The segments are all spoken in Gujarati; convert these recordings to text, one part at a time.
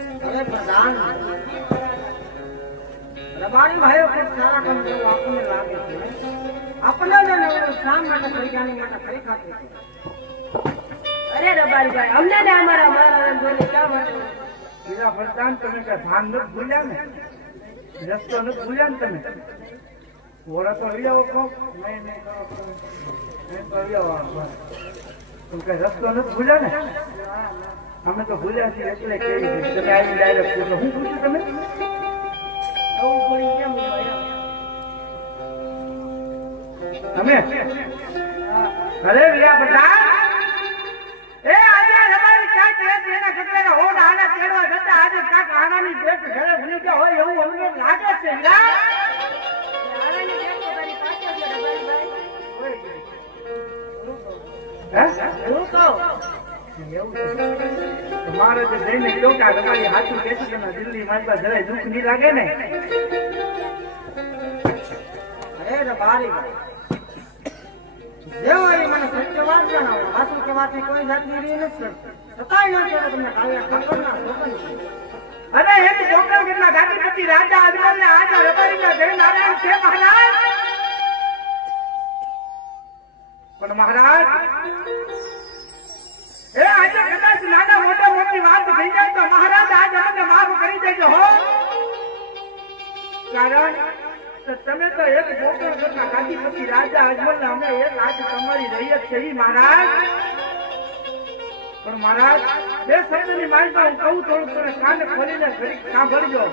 અરે પ્રધાન રબારી ભાઈઓ કે સારા કામ જેવું આપણને લાગે છે આપણને શા માટે ખરીદાની માટે ખરી ખાતું છે અરે રબારી ભાઈ અમને ને અમારા મારા જોડે શા માટે બીજા પ્રધાન તમે કે ભાન નથી ભૂલ્યા ને રસ્તો નથી ભૂલ્યા ને તમે ઓળા તો લઈ આવો કહો નહીં તો લઈ આવો તમે કઈ રસ્તો નથી ભૂલ્યા ને અમે તો ભૂલ્યા છીએ એટલે કેવી છે તમે આવી ડાયરેક્ટ પૂછો શું પૂછ્યું તમે આવું પડી કેમ તમે અરે વિયા પ્રધાન એ આજે રબારી કાક એના ગટલેના હોડ આના કેળવા જતા આજે કાક આનાની પેટ ઘરે ભૂલી ગયા હોય એવું અમને લાગે છે યાર આરાની બેન તો તારી પાસે છે રબારી ભાઈ હું કહું તમારે જે જઈને કહ્યું કે તમારી હાથું કહેશું તમે દિલ્હી મારવા જરાય દુઃખ નહીં લાગે ને અરે રબારી ભાઈ જેવાળી મને સત્ય વાત જણાવો હાથું કે વાતની કોઈ જાતની રીત નથી છતાંય ન કહેતો તમને કાવ્યા ઠાકરના શોભન અરે એની છોકરા કેટલા ગાંધીપતિ રાજા અજમલ ને આજા રબારીના જય નારાયણ છે મહારાજ પણ મહારાજ એ આજે કદાચ નાના મોટા મોટી વાત થઈ જાય તો મહારાજ આજે અમને માફ કરી દેજો હો કારણ કે તમે તો એક છોકરા કેટલા ગાંધીપતિ રાજા અજમલ ને અમે એક આજ તમારી રૈયત છે ઈ મહારાજ પણ મહારાજ બે શબ્દની માલિકા હું કહું થોડુંક તમે કાને ખોલીને ઘડીક સાંભળજો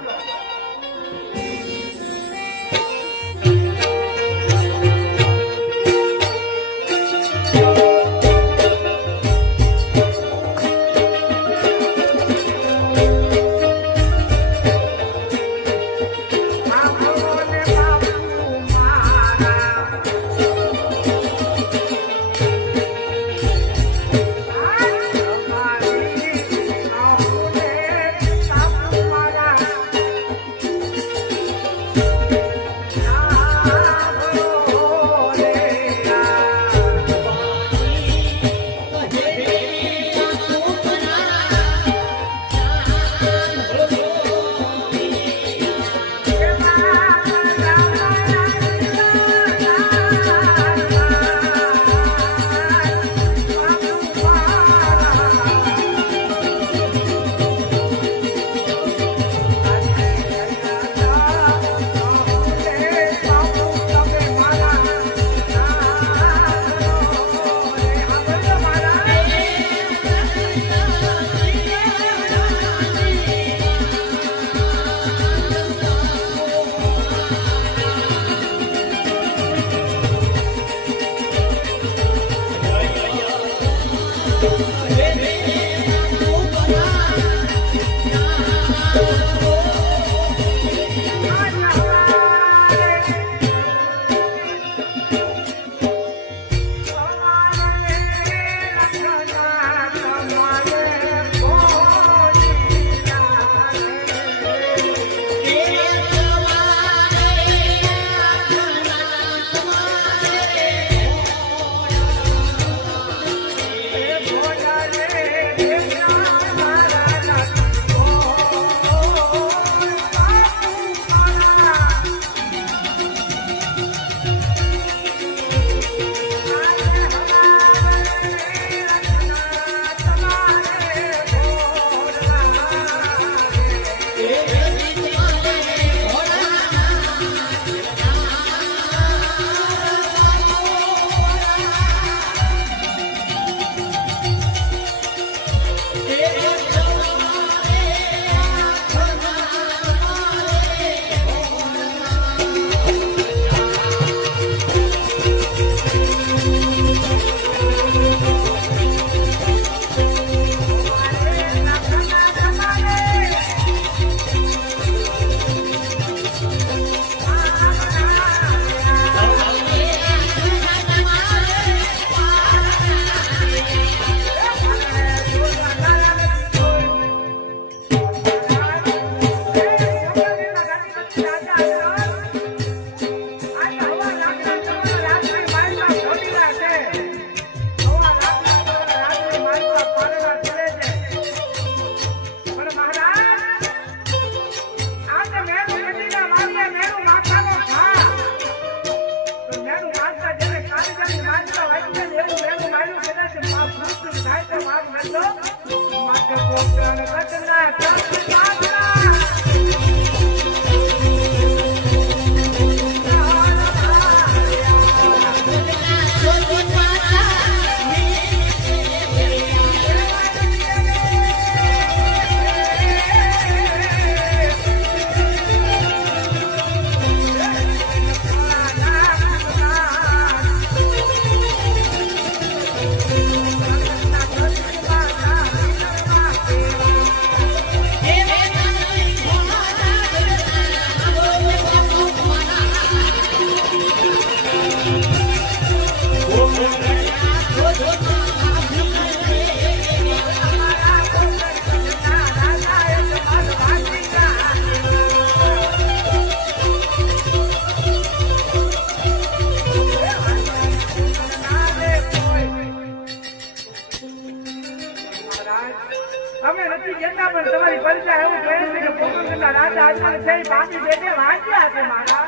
અમે નથી જતા પણ તમારી પરીક્ષા એવું કહે છે કે પોકરણના રાજા આજમાને છે બાકી બેટે વાંચ્યા છે મારા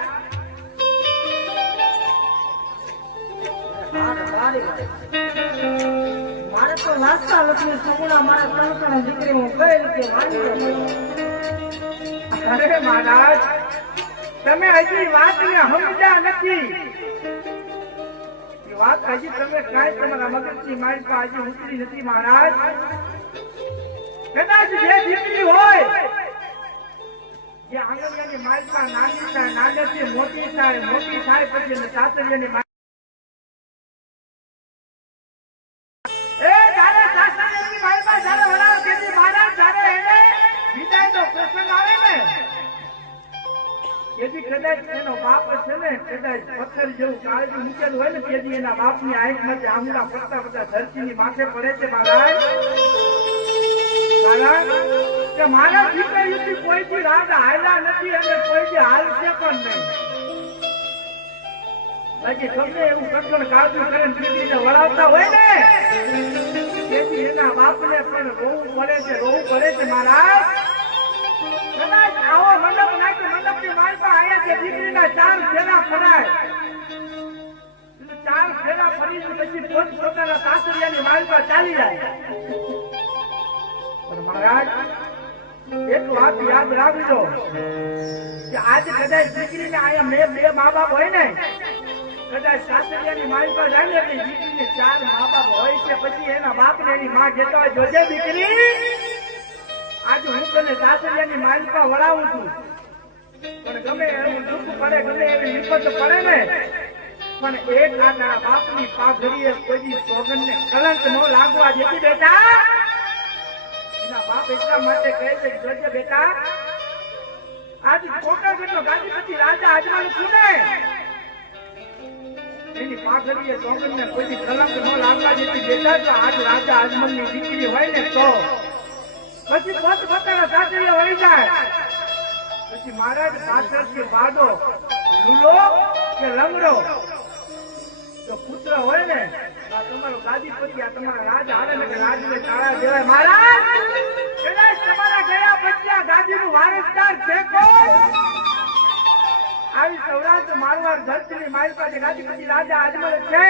મારે તો વાંચતા નથી સુગુણા મારા ત્રણ દીકરી હું કઈ રીતે વાંચ્યો અરે મહારાજ તમે હજી વાતને સમજ્યા નથી એ વાત હજી તમે કાંઈ તમારા મગજની મારી પર હજી ઉતરી નથી મહારાજ કદાચ જે દીકરી હોય જે આંગણિયાની માલમાં નાની થાય નાનેથી મોટી થાય પછી સાસરિયાની માલ એ જ્યારે સાસરિયાની માલમાં જ્યારે વડાવ કેતી મહારાજ જ્યારે એને વિદાય તો પ્રસંગ આવે ને તેથી કદાચ એનો બાપ છે ને કદાચ પથ્થર જેવું કાળજું મૂકેલું હોય ને તેથી એના બાપની આંખમાંથી આંગળા પડતા બધા ધરતીની માથે પડે છે મહારાજ કે મારા દીકરીથી કોઈથી રાજ હાલ્યા નથી અને કોઈથી હાલશે પણ નહીં બાકી તમને એવું કઠણ કાળજું કરીને દીકરીને વળાવતા હોય ને તેથી એના બાપને પણ રોવું પડે છે મહારાજ કદાચ આવો મંડપ નાખે મંડપની માલમાં આયા કે દીકરીના 4 ફેરા ફરાય 4 ફેરા ફરી પછી પોતાના સાસરિયાની માલમાં ચાલી જાય પણ મહારાજ એક વાત યાદ રાખજો કે આજે કદાચ દીકરીને આયા બે મા બાપ હોય ને કદાચ સાસરિયાની માલ પર જાય ને દીકરીને 4 મા બાપ હોય છે પછી એના બાપને એની માં કહેતા હોય જોજે દીકરી આજે હું તને સાસરિયાની માલ પર વળાવું છું પણ ગમે એવું દુઃખ પડે ગમે એવી વિપત પડે ને પણ એક આના બાપની પાઘડીએ કોઈ સોગંદને કલંક ન લાગવા દેતી બેટા બાપ એટલા માટે કહે છે જોજે બેટા આજ ખોટા જેટલો ગાદીપતિ રાજા આજમાનું છું ને એની પાઘડીએ સોગંદને કોઈ કલંક ન લાગવા દેતી બેટા જો આજ રાજા આજમલની દીકરી હોય ને તો પછી પોતાના સાસરીએ વળી જાય પછી મહારાજ પાછળથી વાડો લૂલો કે લંગડો તો પુત્ર હોય ને તમારો ગાદીપતિ આ તમારા રાજ આવે ને રાજને તાળા દેવાય મહારાજ કદાચ તમારા ગયા પછી આ ગાદીનું વારસદાર છે કોણ આવી સૌરાષ્ટ્ર મારવાડ ધરતીની મારી પાસે ગાદીપતિ રાજા આજમલ છે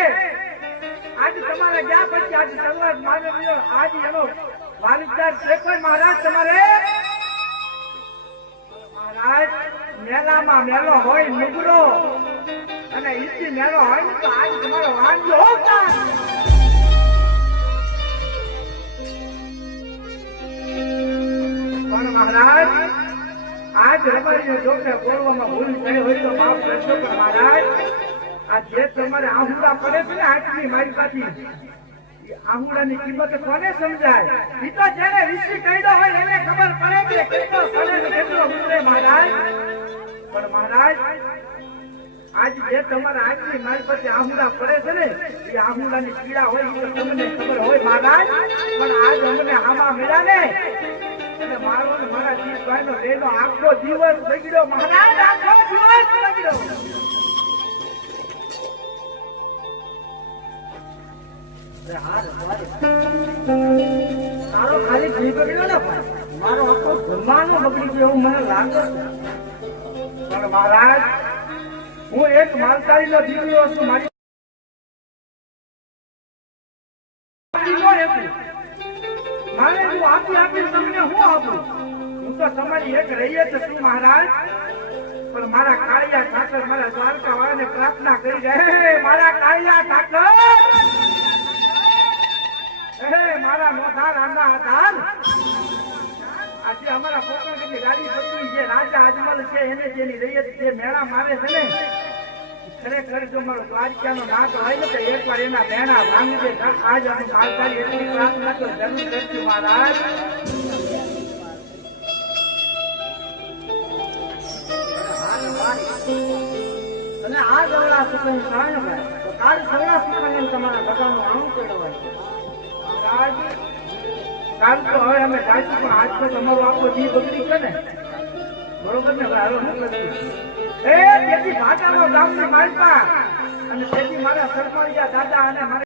આજે તમારા ગયા પછી આજે સૌરાષ્ટ્ર મારવાડ આજ એનો વારસદાર છે કોણ મહારાજ તમારે મહારાજ મેલામાં મેલો હોય નુગરો અને ઈસી મેલો હોય ને તો આજ તમારો વાંજો હોતા પણ મહારાજ આજ રબારીને જોકે બોલવામાં ભૂલ થઈ હોય તો માફ કરજો પણ મહારાજ આ જે તમારે આહુડા પડે છે ને આટલી મારી પાછી આહુડાની કિંમત કોને સમજાય ઈ તો જેને ઋષિ કહ્યો હોય એને ખબર પડે કે કેટલો પડે ને કેટલો ઉતરે મહારાજ પણ મહારાજ આજ જે તમારા આટલી મારી પાસે આહુડા પડે છે ને એ આહુડાની પીડા હોય એ તો તમને ખબર હોય મહારાજ પણ આજ અમને હામા મળ્યા ને અને મારો ને મારા જીવભાઈનો રેલો આખો દિવસ બગડ્યો મહારાજ આખો દિવસ બગડ્યો તારો ખાલી ઘી બગડ્યો ને મારો આખો ધર્માનો બગડી ગયો એવું મને લાગે પણ મહારાજ હું એક માલધારીનો દીકરો છું મારી મારે હું આપી તો તમારી એક રહીએ જ છું મહારાજ, પણ મારા કાળિયા ઠાકર મારા દ્વારકા વાળાને પ્રાર્થના કરી હે મારા કાળિયા ઠાકર, હે મારા મોઢા રામના આધાર, આજે અમારા પોતાની ગાડી પત્ની જે રાજા અજમલ છે એને જેની રહીએ જે મેળા મારે છે ને, ખરેખર જો મારો દ્વારકાનો નાથ હોય ને તો એકવાર એના મેળા ભાંગી દે. આજ અમે માલધારી એટલી પ્રાર્થના તો જરૂર કરશું મહારાજ. અને આ જવડા સુખની સહાય ભાઈ તો કાલ સવડા સુખને તમારા બધાનું આવું કહેવાય. કાલ તો હવે અમે જાશું, પણ આજ તો તમારો આખો દી બગડી છે ને, બરોબર ને ભાઈ? હાલો મોકલો. એ તેથી ભાટાનો ગામના માલપા અને તેથી મારા સરપંચિયા દાદા અને મારા